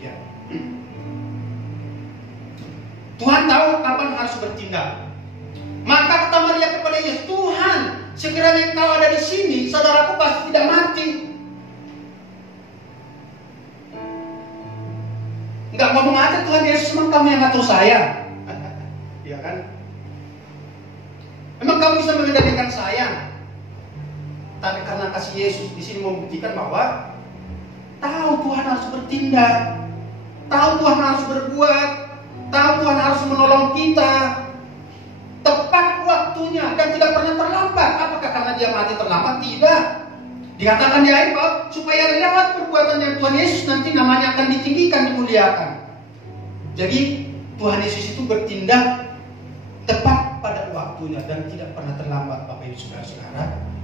Ya. Tuhan tahu kapan harus bertindak. Maka kata Maria kepada Yesus, Tuhan, sekiranya Engkau ada di sini, saudaraku pasti tidak mati. Enggak ngomong aja, Tuhan Yesus, memang kamu yang ngatur saya. Iya kan? Memang kamu bisa mengendalikan saya. Tapi karena kasih Yesus di sini membuktikan bahwa tahu Tuhan harus bertindak, tahu Tuhan harus berbuat, tahu Tuhan harus menolong kita tepat waktunya dan tidak pernah terlambat. Apakah karena dia mati terlambat? Tidak. Dikatakan di ayat bahwa supaya lewat perbuatannya Tuhan Yesus nanti namanya akan ditinggikan, dimuliakan. Jadi Tuhan Yesus itu bertindak tepat pada waktunya dan tidak pernah terlambat, Bapak Ibu saudara-saudara.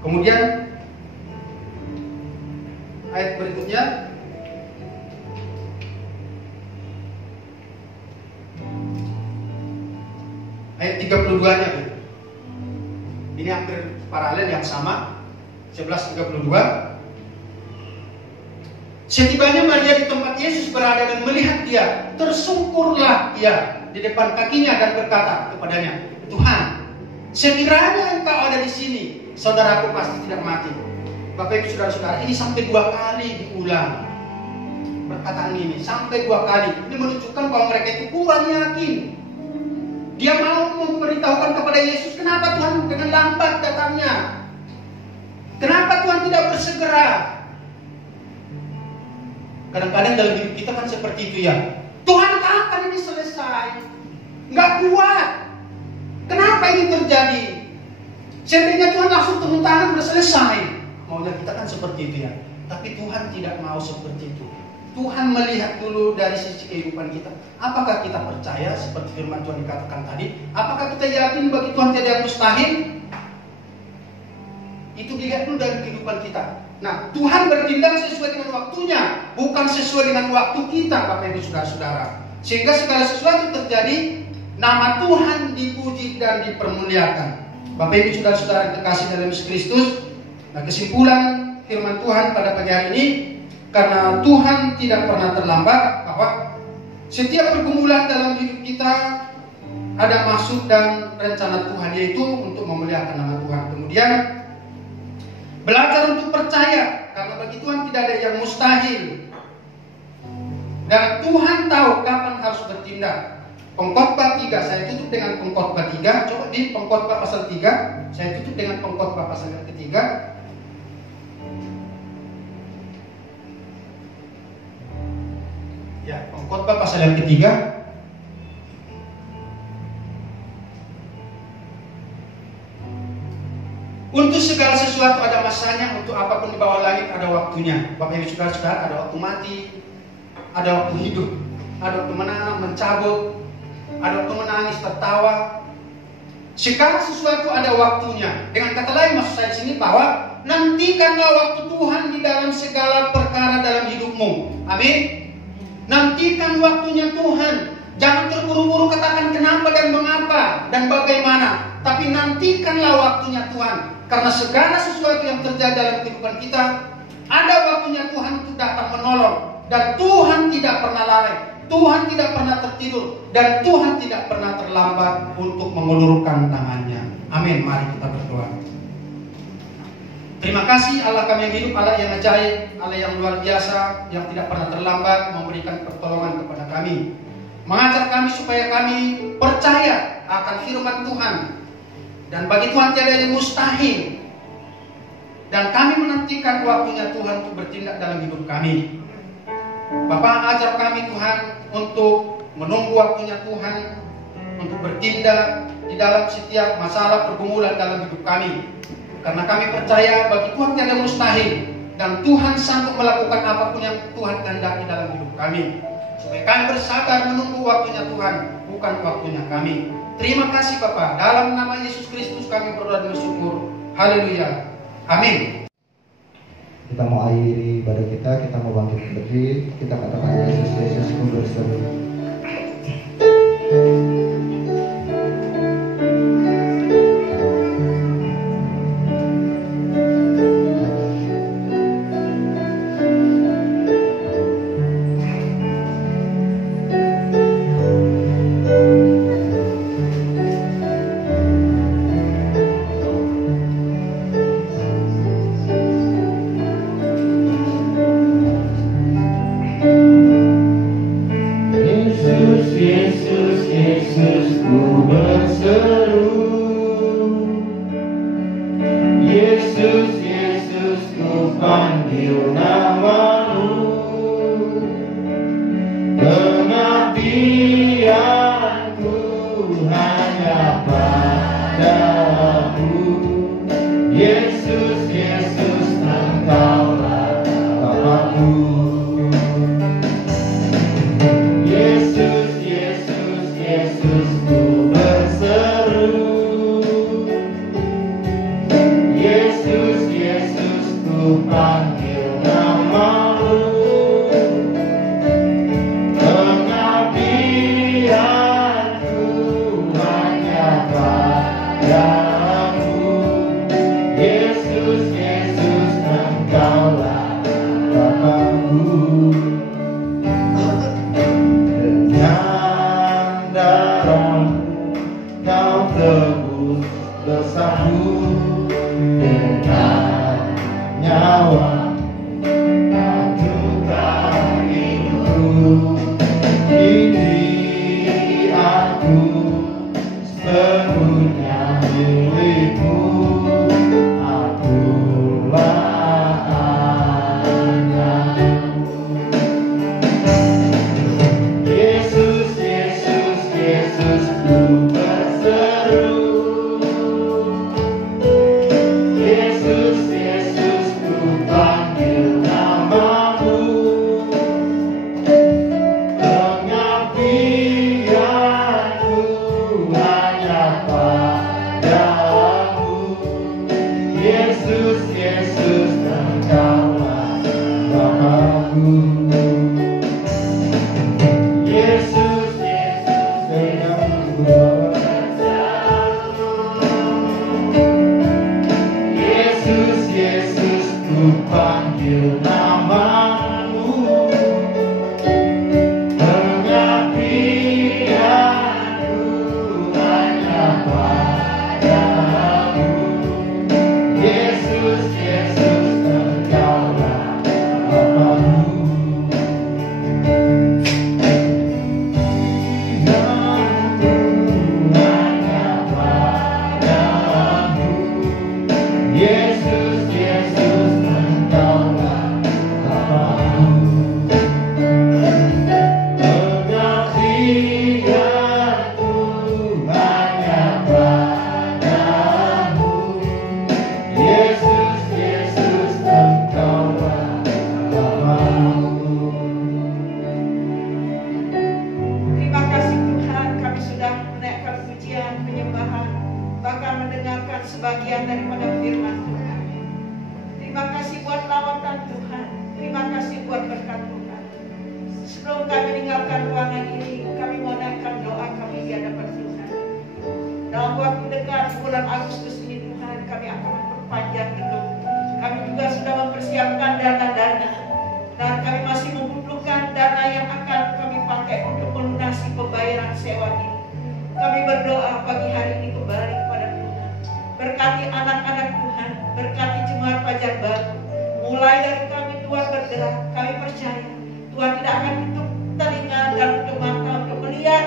Kemudian ayat berikutnya, ayat 32-nya. Ini hampir paralel yang sama. 11:32. Setibanya Maria di tempat Yesus berada dan melihat dia, tersungkurlah ia di depan kakinya dan berkata kepadanya, Tuhan, sekiranya Engkau ada di sini, saudaraku pasti tidak mati. Bapak Ibu saudara-saudara, ini sampai 2 kali diulang perkataan ini, sampai 2 kali. Ini menunjukkan bahwa mereka itu kurang yakin. Dia mau memberitahukan kepada Yesus, kenapa Tuhan dengan lambat datangnya? Kenapa Tuhan tidak bersegera? Kadang-kadang dalam hidup kita kan seperti itu ya. Tuhan, kapan ini selesai? Nggak kuat. Kenapa ini terjadi? Seandainya Tuhan langsung turun tangan sudah selesai. Maunya kita kan seperti itu ya. Tapi Tuhan tidak mau seperti itu. Tuhan melihat dulu dari sisi kehidupan kita. Apakah kita percaya seperti firman Tuhan dikatakan tadi? Apakah kita yakin bagi Tuhan tidak ada mustahil? Itu dilihat dulu dari kehidupan kita. Nah, Tuhan bertindak sesuai dengan waktunya, bukan sesuai dengan waktu kita, Bapak Ibu saudara-saudara. Sehingga segala sesuatu terjadi, nama Tuhan dipuji dan dipermuliakan. Bapak Ibu saudara-saudara yang terkasih dalam Yesus Kristus. Nah, kesimpulan firman Tuhan pada pagi hari ini, karena Tuhan tidak pernah terlambat, bahwa setiap pergumulan dalam hidup kita ada maksud dan rencana Tuhan, yaitu untuk memuliakan nama Tuhan. Kemudian belajar untuk percaya, karena bagi Tuhan tidak ada yang mustahil. Dan Tuhan tahu kapan harus bertindak. Pengkhotbah 3, saya tutup dengan Pengkhotbah 3. Coba di Pengkhotbah pasal 3, saya tutup dengan Pengkhotbah pasal yang ketiga. Ya, Pengkhotbah pasal yang ketiga. Untuk segala sesuatu ada masanya, untuk apapun di bawah langit ada waktunya. Bapak Ibu saudara-saudara, ada waktu mati, ada waktu hidup, ada waktu menanam, mencabut, ada waktu menangis, tertawa. Segala sesuatu ada waktunya. Dengan kata lain maksud saya di sini bahwa nantikanlah waktu Tuhan di dalam segala perkara dalam hidupmu. Amin. Nantikan waktunya Tuhan. Jangan terburu-buru katakan kenapa dan mengapa dan bagaimana, tapi nantikanlah waktunya Tuhan. Karena segala sesuatu yang terjadi dalam kehidupan kita, ada waktunya Tuhan itu datang menolong. Dan Tuhan tidak pernah lalai, Tuhan tidak pernah tertidur, dan Tuhan tidak pernah terlambat untuk mengulurkan tangannya. Amin. Mari kita berdoa. Terima kasih Allah kami yang hidup, Allah yang ajaib, Allah yang luar biasa, yang tidak pernah terlambat memberikan pertolongan kepada kami. Mengajar kami supaya kami percaya akan firman Tuhan. Dan bagi Tuhan tiada yang mustahil. Dan kami menantikan waktunya Tuhan untuk bertindak dalam hidup kami. Bapak, ajar kami Tuhan untuk menunggu waktunya Tuhan untuk bertindak di dalam setiap masalah pergumulan dalam hidup kami. Karena kami percaya bagi Tuhan tiada mustahil, dan Tuhan sanggup melakukan apapun yang Tuhan kehendaki dalam hidup kami. Supaya kami bersabar menunggu waktunya Tuhan, bukan waktunya kami. Terima kasih Bapa, dalam nama Yesus Kristus kami berdoa dan bersyukur. Haleluya. Amin. Kita mau akhiri ibadah kita mau bangkit berdiri, kita katakan Yesus, Yesus ku berseru. Tuhan bergerak, kami percaya Tuhan tidak akan tutup telinga dan tutup mata untuk melihat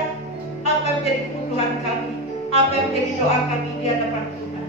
apa yang menjadi kebutuhan kami, apa yang menjadi doa kami di hadapan Tuhan.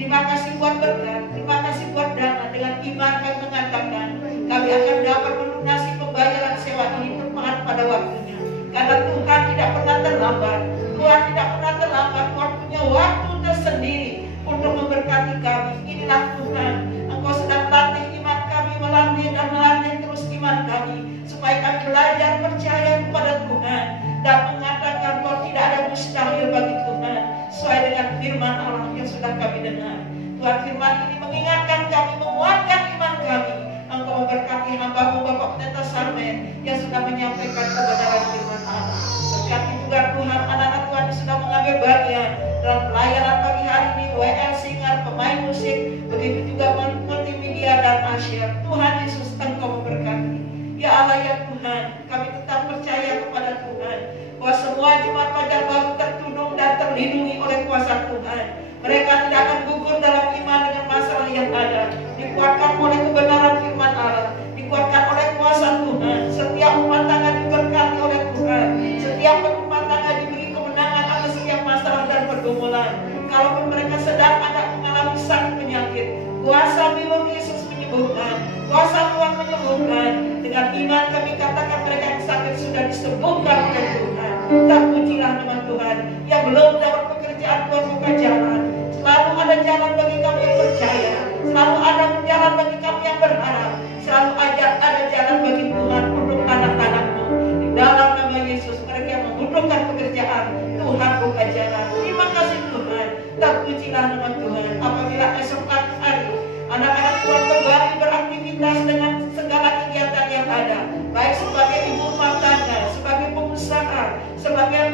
Terima kasih buat berkat, terima kasih buat dana. Dengan iman kami mengatakan kami akan dapat melunasi pembayaran sewa ini tepat pada waktunya. Karena Tuhan tidak pernah terlambat, Tuhan tidak pernah terlambat. Tuhan punya waktu tersendiri untuk memberkati kami. Inilah Tuhan, Engkau sedang melatih iman kami, melatih dan melatih terus iman kami, supaya kami belajar percaya kepada Tuhan dan mengatakan bahwa tidak ada mustahil bagi Tuhan, sesuai dengan firman Allah yang sudah kami dengar. Tuhan, firman ini mengingatkan kami, menguatkan iman kami. Engkau memberkati hamba-Mu Bapak Pendeta Sarmen yang sudah menyampaikan kebenaran firman Allah. Berkati juga Tuhan anak-anak Tuhan yang sudah mengambil bagian dalam pelayanan pagi hari ini, WL Singer, pemain musik, begitu juga multimedia dan asyir. Tuhan Yesus, Engkau memberkati. Ya Allah ya Tuhan, kami tetap percaya kepada Tuhan bahwa semua jemaat Fajar Baru tertundung dan terlindungi oleh kuasa Tuhan. Mereka tidak akan gugur dalam iman dengan masalah yang ada. Dikuatkan oleh kebenaran firman Allah, dikuatkan oleh kuasa Tuhan. Setiap rumah tangga diberkati oleh Tuhan. Setiap rumah tangga diberi kemenangan atas setiap masalah dan pergumulan. Kalaupun mereka sedang ada mengalami sakit penyakit, kuasa bilang Yesus menyembuhkan, kuasa Tuhan menyembuhkan. Dengan iman kami katakan mereka yang sakit sudah disembuhkan oleh Tuhan. Terpujilah nama Tuhan. Yang belum dapat pekerjaan, Tuhan buka jalan. Selalu ada jalan bagi kami yang percaya, selalu ada jalan bagi kami yang berharap, selalu ada jalan bagi Tuhan untuk anak-anak-Mu. Di dalam nama Yesus, mereka yang membutuhkan pekerjaan, Tuhan buka jalan. Terima kasih Tuhan. Terpujilah nama Tuhan. Apabila esok hari anak-anak Tuhan kembali beraktivitas dengan segala kegiatan yang ada, baik sebagai ibu rumah tangga, sebagai pengusaha, sebagai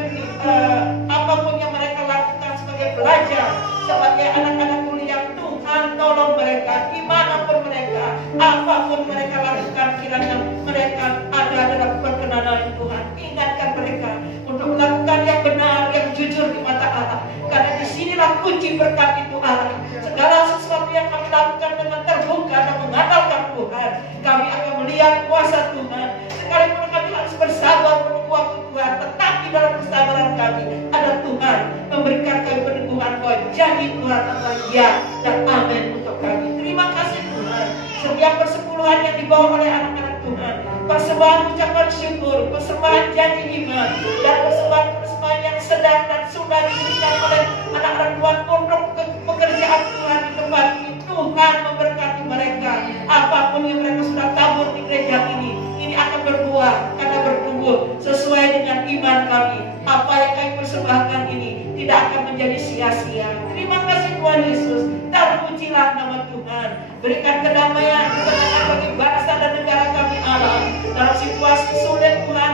apapun yang mereka lakukan, sebagai pelajar, sebagai anak-anak kuliah, Tuhan tolong mereka dimanapun mereka, apapun mereka lakukan, kiranya mereka ada dalam perkenanan Tuhan. Ingatkan mereka untuk melakukan yang benar, yang jujur di mata Allah, karena disinilah kunci berkat itu Allah. Segala sesuatu yang kami lakukan dengan terbuka dan mengandalkan Tuhan, kami akan melihat kuasa Tuhan. Sekalipun kami harus bersabar menunggu waktu Tuhan, tetapi dalam kesabaran kami ada Tuhan memberikan kami peneguhan bahwa janji Tuhan adalah ya dan amin untuk kami. Terima kasih Tuhan. Setiap persepuluhan yang dibawa oleh anak-anak Tuhan, persembahan ucapan syukur, persembahan janji iman, dan persembahan yang sedang dan sudah diberikan oleh anak-anak Tuhan untuk pekerjaan Tuhan di tempat ini, Tuhan memberkati mereka. Apapun yang mereka sudah tabur di gereja ini akan berbuah karena bertumbuh sesuai dengan iman kami. Apa yang kami persembahkan ini tidak akan menjadi sia-sia. Terima kasih Tuhan Yesus. Terpujilah nama Tuhan. Berikan kedamaian, ketenangan bagi bangsa dan negara kami Allah. Dalam situasi sulit Tuhan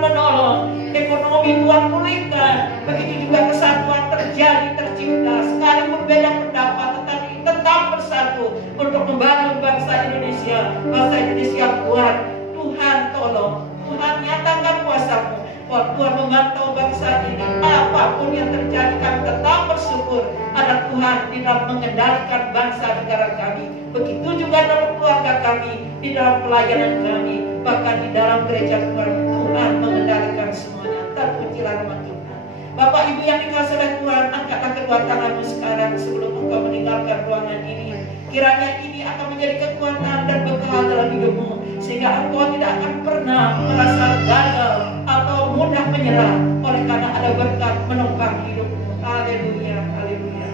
menolong. Ekonomi Tuhan pulihkan. Begitu juga kesatuan terjadi, tercipta. Sekalipun beda pendapat, tetapi tetap bersatu untuk membangun bangsa Indonesia. Bangsa Indonesia kuat. Tuhan tolong, Tuhan nyatakan kuasa-Mu, bahwa Tuhan memantau bangsa ini. Apapun yang terjadi, kami tetap bersyukur ada Tuhan di dalam mengendalikan bangsa negara kami. Begitu juga dalam keluarga kami, di dalam pelayanan kami, bahkan di dalam gereja Tuhan, Tuhan mengendalikan semuanya. Terpujilah nama Tuhan. Bapak Ibu yang dikasihi oleh Tuhan, angkatlah kedua tanganmu sekarang sebelum engkau meninggalkan ruangan ini. Kiranya ini akan menjadi kekuatan dan bekal dalam hidupmu, sehingga engkau tidak akan pernah merasa gagal atau mudah menyerah, oleh karena ada berkat menumpang hidupmu. Haleluya, haleluya.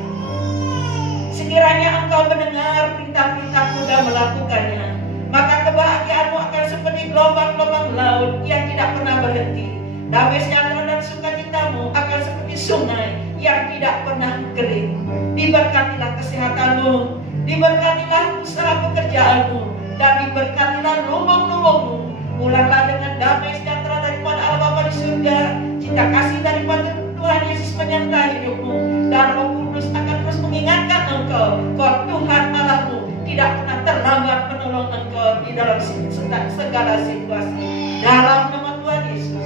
Sekiranya engkau mendengar perintah-perintahku dan melakukannya, maka kebahagiaanmu akan seperti gelombang-gelombang laut yang tidak pernah berhenti. Damai sejahtera dan sukacitamu akan seperti sungai yang tidak pernah kering. Diberkatilah kesehatanmu, diberkatilah usaha pekerjaanmu, dan diberkatilah lubang-lubangmu. Pulanglah dengan damai sejahtera daripada Allah Bapa di surga, cinta kasih daripada Tuhan Yesus menyertai hidupmu, dan Roh Kudus akan terus mengingatkan engkau bahwa Tuhan Allahmu tidak pernah terlambat menolong engkau di dalam segala situasi. Dalam nama Tuhan Yesus.